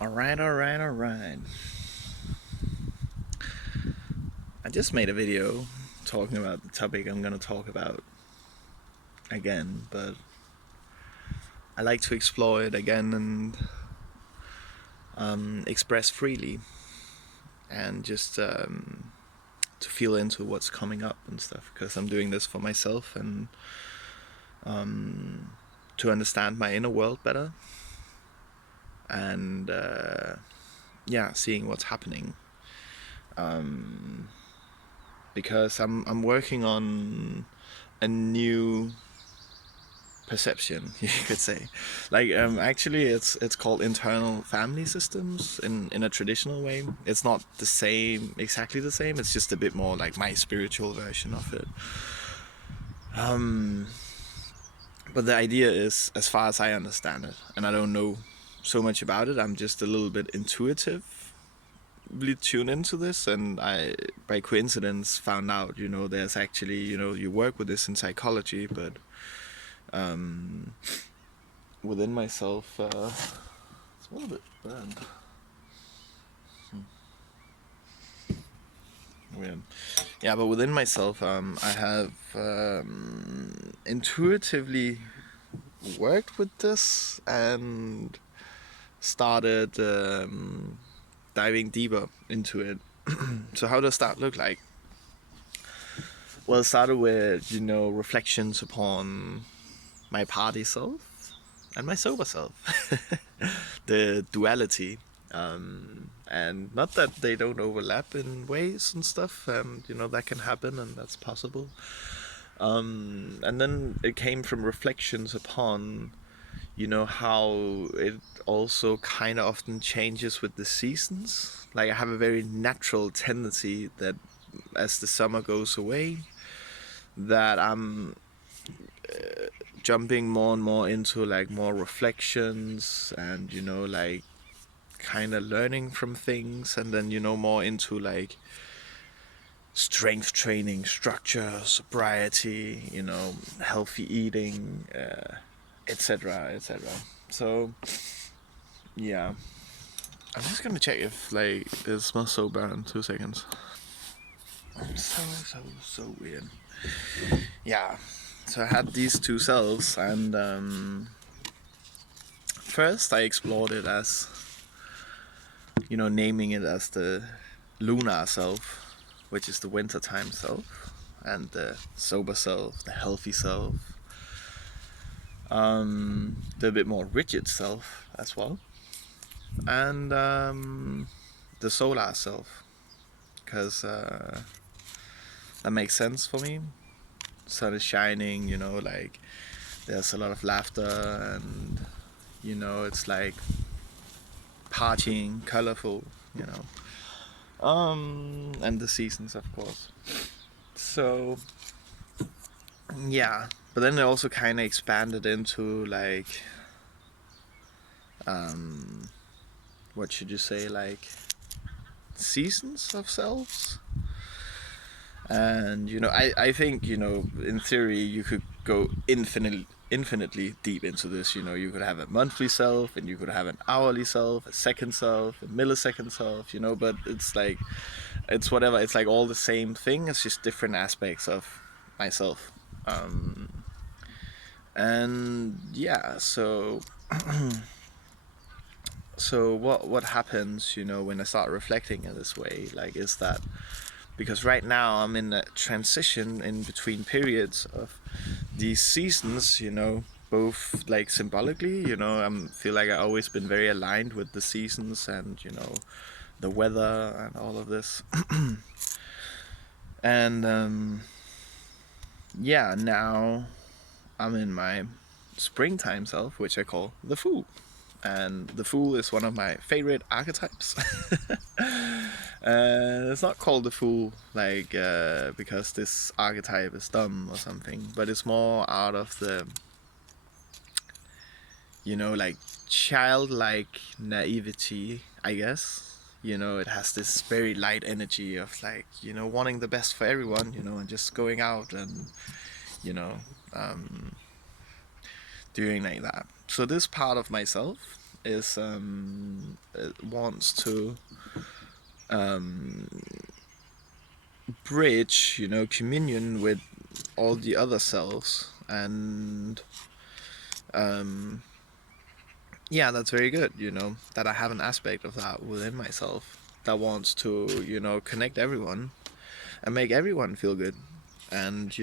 Alright, alright, alright. I just made a video talking about the topic I'm gonna talk about again, but I like to explore it again and express freely and just to feel into what's coming up and stuff because I'm doing this for myself and to understand my inner world better and seeing what's happening. Because I'm working on a new perception, you could say. Like actually, it's called internal family systems in a traditional way. It's not the same, exactly the same. It's just a bit more like my spiritual version of it. But the idea is, as far as I understand it, and I don't know so much about it. I'm just a little bit intuitively tuned into this, and I, by coincidence, found out, there's actually, you work with this in psychology, but within myself, it's a little bit burned. Weird. Yeah, but within myself, I have intuitively worked with this and started diving deeper into it. So how does that look like? Well, it started with, reflections upon my party self and my sober self. The duality. And not that they don't overlap in ways and stuff, and that can happen and that's possible. And then it came from reflections upon, how it also kind of often changes with the seasons. Like I have a very natural tendency that as the summer goes away, that I'm jumping more and more into like more reflections and like kind of learning from things, and then more into like strength training, structure, sobriety, healthy eating, etc., etc. So yeah, I'm just gonna check if like it smells so bad in 2 seconds. So weird. Yeah, so I had these two selves, and first I explored it as, naming it as the lunar self, which is the wintertime self, and the sober self, the healthy self, the bit more rigid self as well, and the solar self, because that makes sense for me. Sun is shining, like there's a lot of laughter, and it's like partying, colorful, and the seasons, of course. So yeah, but then it also kind of expanded into like what should you say, like seasons of selves. And I think in theory you could go infinitely deep into this. You could have a monthly self, and you could have an hourly self, a second self, a millisecond self, but it's like it's whatever. It's like all the same thing. It's just different aspects of myself. And yeah, so what happens, when I start reflecting in this way, like, is that because right now I'm in a transition in between periods of these seasons, both like symbolically, I feel like I've always been very aligned with the seasons and the weather and all of this. And yeah, now I'm in my springtime self, which I call the Fool. And the Fool is one of my favorite archetypes. It's not called the Fool like because this archetype is dumb or something, but it's more out of the like childlike naivety, I guess. It has this very light energy of like wanting the best for everyone, and just going out and you know um, doing like that. So this part of myself is it wants to um, bridge, communion with all the other selves, and um, yeah, that's very good. That I have an aspect of that within myself that wants to, connect everyone and make everyone feel good. And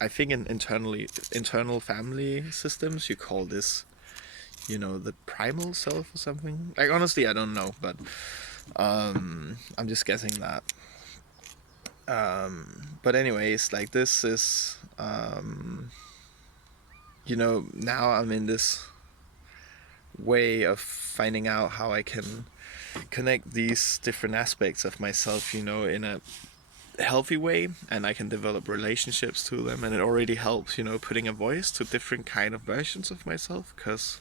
I think in internal family systems, you call this, the primal self or something. Like, honestly, I don't know, but I'm just guessing that. But anyways, like, this is now I'm in this way of finding out how I can connect these different aspects of myself, in a healthy way, and I can develop relationships to them, and it already helps, putting a voice to different kind of versions of myself, because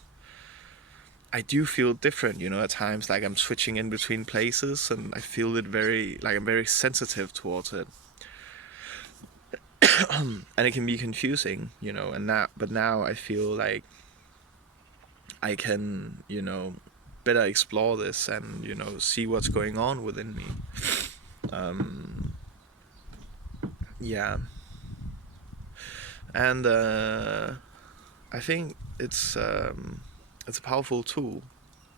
I do feel different, at times, like I'm switching in between places, and I feel it very, like I'm very sensitive towards it. And it can be confusing, but now I feel like I can, better explore this and, see what's going on within me. Um, yeah. And I think it's a powerful tool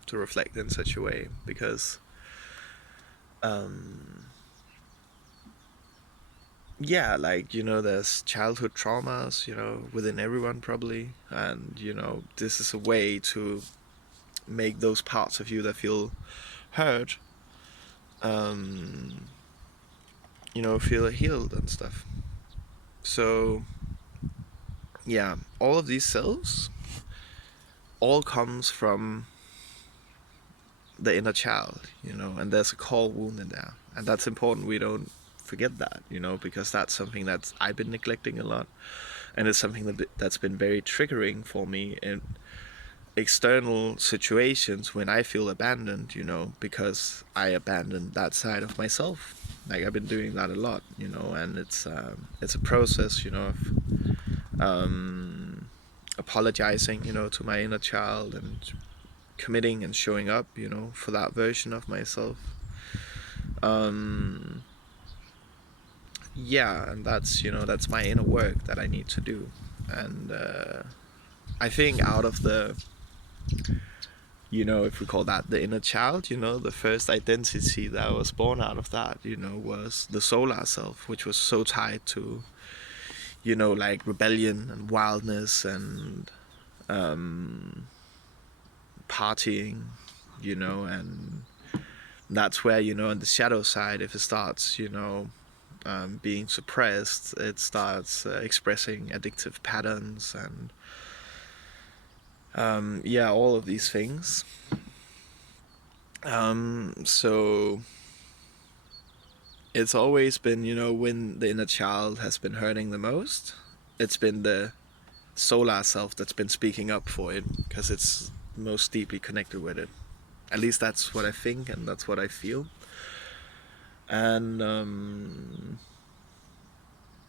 to reflect in such a way, because um, yeah, like, there's childhood traumas, within everyone probably, and this is a way to make those parts of you that feel hurt, um, feel healed and stuff. So yeah, all of these selves all comes from the inner child, and there's a core wound in there, and that's important. We don't forget that, because that's something that I've been neglecting a lot, and it's something that's been very triggering for me in external situations when I feel abandoned, because I abandoned that side of myself. Like, I've been doing that a lot, and it's a process, of apologizing, to my inner child, and committing and showing up, for that version of myself. Um, yeah, and that's my inner work that I need to do, and I think out of the, if we call that the inner child, the first identity that was born out of that, was the solar self, which was so tied to, like rebellion and wildness and partying, and that's where, on the shadow side, if it starts, being suppressed, it starts expressing addictive patterns and yeah, all of these things. So it's always been, when the inner child has been hurting the most, it's been the solar self that's been speaking up for it, because it's most deeply connected with it. At least that's what I think, and that's what I feel. And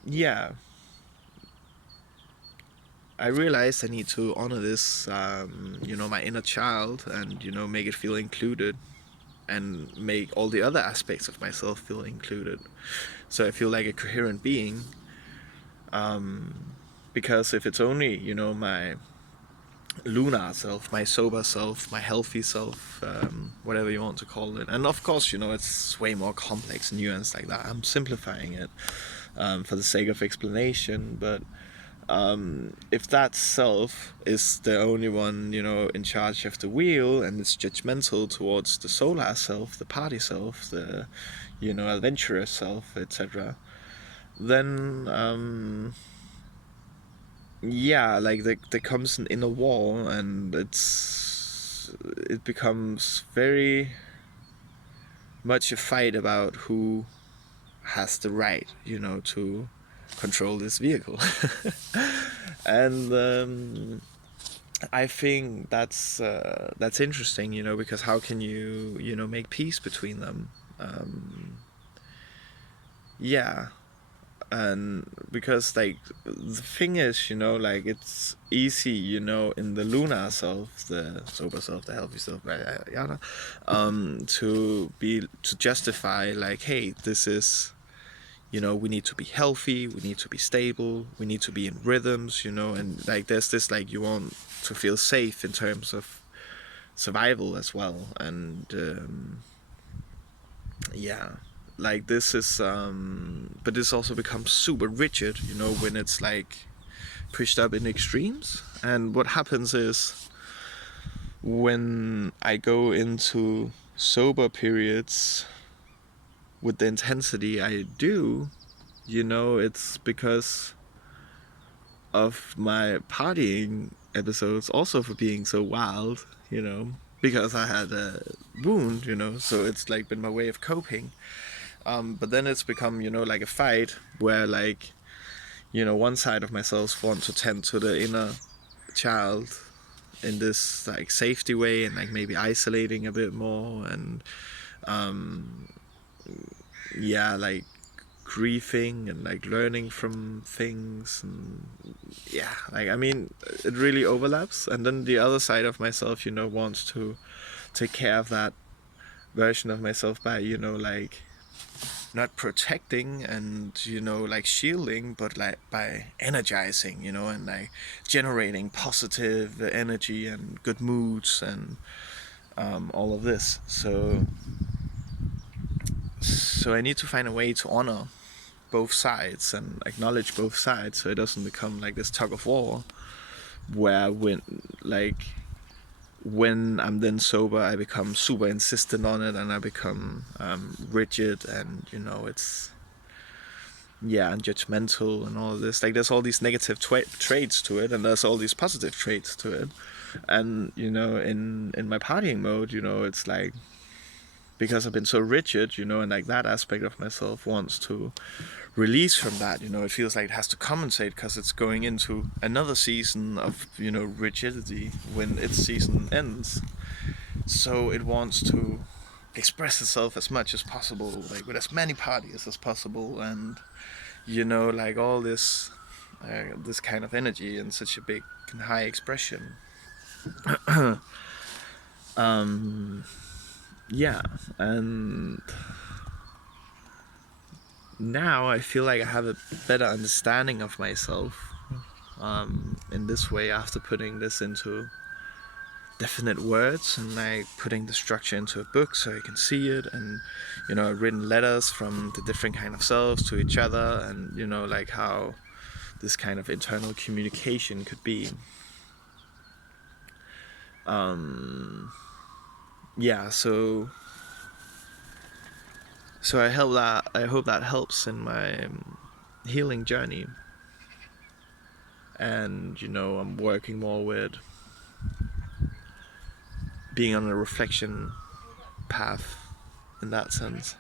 yeah, I realized I need to honor this, my inner child, and make it feel included, and make all the other aspects of myself feel included, so I feel like a coherent being. Because if it's only, my lunar self, my sober self, my healthy self, whatever you want to call it, and of course, it's way more complex and nuanced like that. I'm simplifying it for the sake of explanation, but if that self is the only one, in charge of the wheel, and it's judgmental towards the solar self, the party self, the, adventurous self, etc., then yeah, like there comes an inner wall, and it becomes very much a fight about who has the right, to control this vehicle. And I think that's interesting, because how can you, make peace between them? Yeah, And because like the thing is, like it's easy, in the lunar self, the sober self, the healthy self, yada yada, to justify like, hey, this is, we need to be healthy, we need to be stable, we need to be in rhythms, and like there's this like you want to feel safe in terms of survival as well. And yeah, like this is but this also becomes super rigid, when it's like pushed up in extremes. And what happens is when I go into sober periods with the intensity I do, it's because of my partying episodes, also for being so wild, because I had a wound, so it's like been my way of coping. But then it's become, like a fight where like, one side of myself wants to tend to the inner child in this like safety way, and like maybe isolating a bit more, and um yeah, like grieving and like learning from things. And yeah, like I mean, it really overlaps. And then the other side of myself, wants to take care of that version of myself by, like not protecting and, like shielding, but like by energizing, and like generating positive energy and good moods, and all of this. So I need to find a way to honor both sides and acknowledge both sides, so it doesn't become like this tug of war where when I'm then sober, I become super insistent on it, and I become rigid, and it's, yeah, and judgmental and all of this. Like there's all these negative traits to it, and there's all these positive traits to it. And in my partying mode, it's like, because I've been so rigid, and like that aspect of myself wants to release from that. It feels like it has to compensate because it's going into another season of, rigidity when its season ends. So it wants to express itself as much as possible, like with as many parties as possible, and like all this kind of energy and such a big and high expression. um, yeah, and now I feel like I have a better understanding of myself, in this way, after putting this into definite words, and like putting the structure into a book so you can see it. And I've written letters from the different kind of selves to each other, and like how this kind of internal communication could be. Yeah, so I hope that helps in my healing journey. And I'm working more with being on a reflection path in that sense.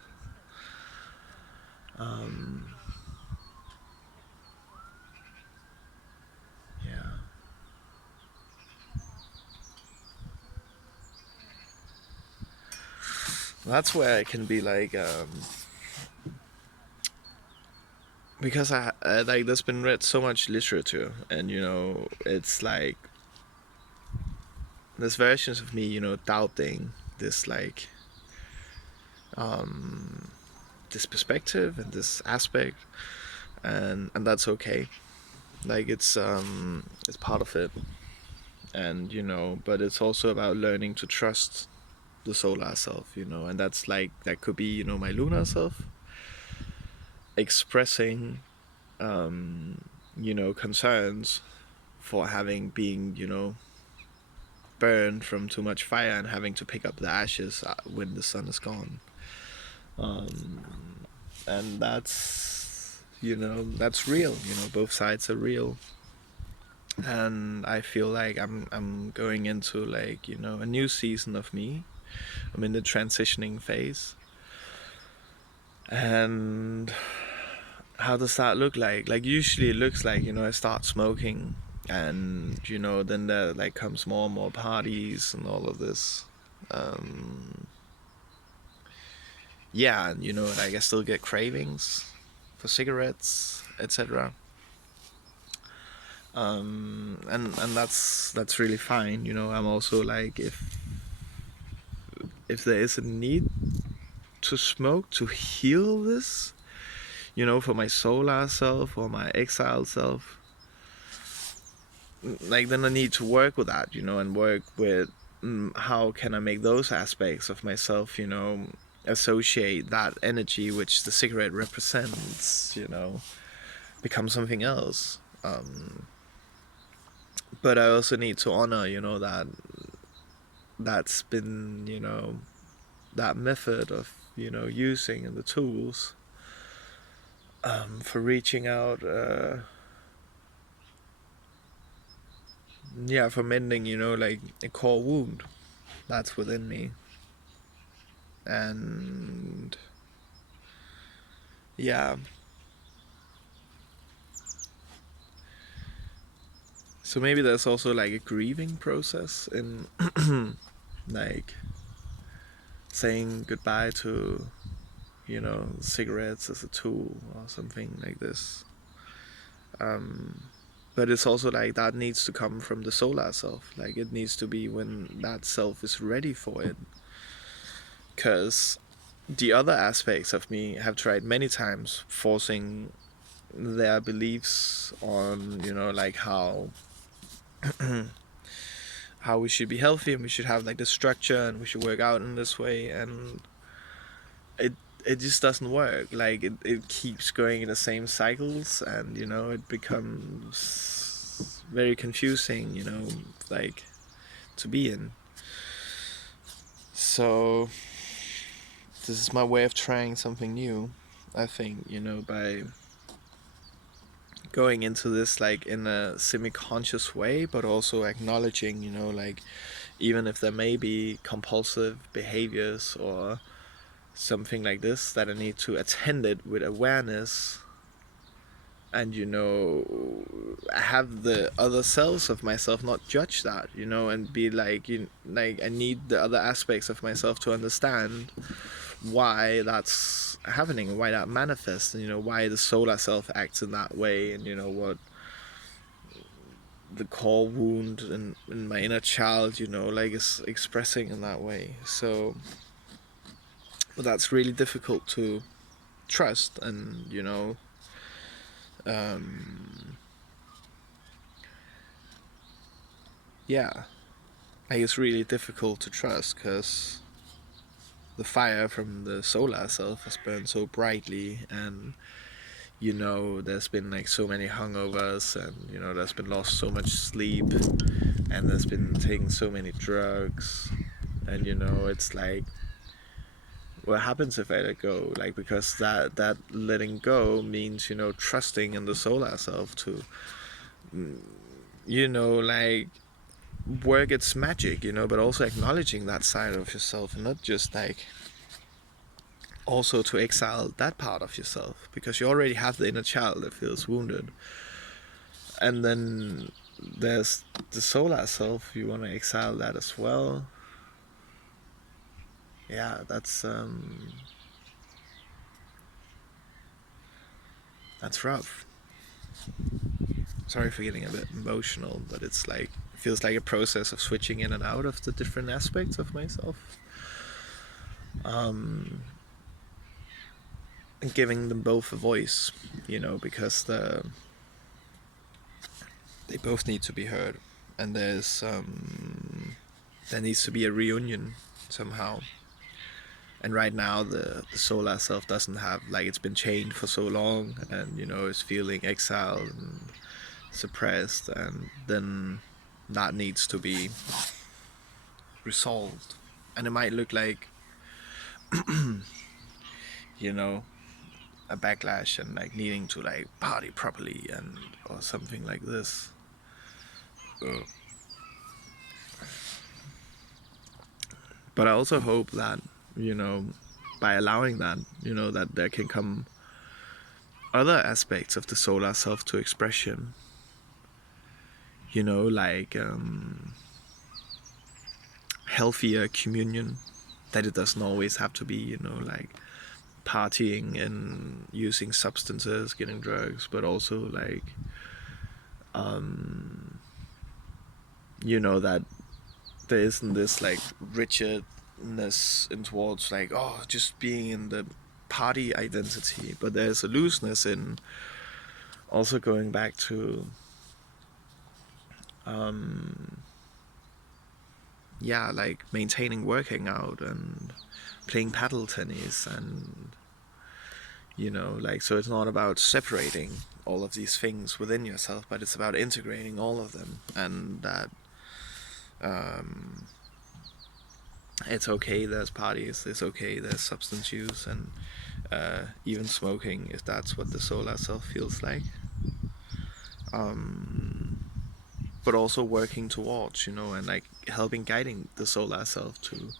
Yeah, that's where I can be like, because I like there's been read so much literature, and it's like there's versions of me, doubting this like this perspective and this aspect, and that's okay. Like it's part of it. And but it's also about learning to trust the solar self, and that's like that could be, my lunar self expressing concerns for having being, burned from too much fire, and having to pick up the ashes when the sun is gone. And that's real. Both sides are real. And I feel like I'm going into like, a new season of me. I'm in the transitioning phase. And how does that look like? Like usually it looks like, I start smoking, and then there like comes more and more parties and all of this. Yeah, and like I still get cravings, for cigarettes, etc. And that's really fine. I'm also like, if there is a need to smoke to heal this, for my solar self or my exiled self, like, then I need to work with that, and work with, how can I make those aspects of myself, associate that energy which the cigarette represents, become something else. But I also need to honor, that that's been, that method of, using the tools, for reaching out, for mending, like a core wound that's within me. And yeah, so maybe there's also like a grieving process in like saying goodbye to, cigarettes as a tool or something like this. But it's also like that needs to come from the solar self. Like, it needs to be when that self is ready for it. Because the other aspects of me have tried many times forcing their beliefs on, like how we should be healthy and we should have like the structure and we should work out in this way, and it it just doesn't work. Like, it keeps going in the same cycles, and it becomes very confusing, like, to be in. So this is my way of trying something new, I think, by going into this like in a semi-conscious way, but also acknowledging, like, even if there may be compulsive behaviors or something like this, that I need to attend it with awareness, and have the other selves of myself not judge that, and be like, like, I need the other aspects of myself to understand why that's happening, why that manifests, and why the solar self acts in that way, and what the core wound in my inner child, like, is expressing in that way. So, but that's really difficult to trust, and um, yeah, like, it's really difficult to trust because the fire from the solar self has burned so brightly, and there's been like so many hangovers, and there's been lost so much sleep, and there's been taking so many drugs, and it's like, what happens if I let go? Like, because that letting go means, trusting in the solar self to, like, work its magic, but also acknowledging that side of yourself, and not just like also to exile that part of yourself, because you already have the inner child that feels wounded, and then there's the solar self, you want to exile that as well. Yeah, that's rough. Sorry for getting a bit emotional, but it's like, it feels like a process of switching in and out of the different aspects of myself, and giving them both a voice, because they both need to be heard, and there needs to be a reunion somehow. And right now, the solar self doesn't have, like, it's been chained for so long, and it's feeling exiled and suppressed, and then that needs to be resolved. And it might look like, you know a backlash, and like needing to like party properly, and or something like this. But I also hope that, you know by allowing that, that there can come other aspects of the solar self to expression, like, healthier communion, that it doesn't always have to be, like partying and using substances, getting drugs, but also like, that there isn't this like rigidness in towards like, oh, just being in the party identity, but there's a looseness in also going back to like maintaining working out and playing paddle tennis, and like, so it's not about separating all of these things within yourself, but it's about integrating all of them, and that it's okay there's parties, it's okay there's substance use, and even smoking, if that's what the solar self feels like. But also working towards, and like helping guiding the solar self to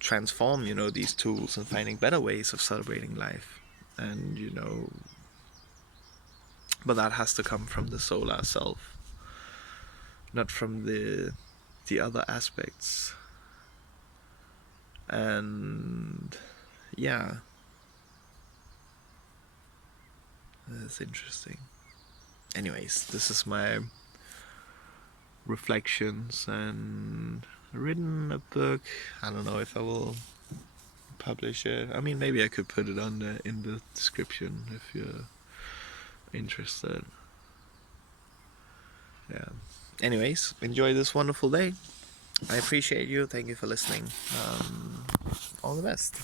transform, these tools, and finding better ways of celebrating life. And, but that has to come from the solar self, not from the other aspects. And yeah, that's interesting. Anyways, this is my reflections, and written a book. I don't know if I will publish it. I mean, maybe I could put it in the description if you're interested. Yeah. Anyways, enjoy this wonderful day. I appreciate you. Thank you for listening. All the best.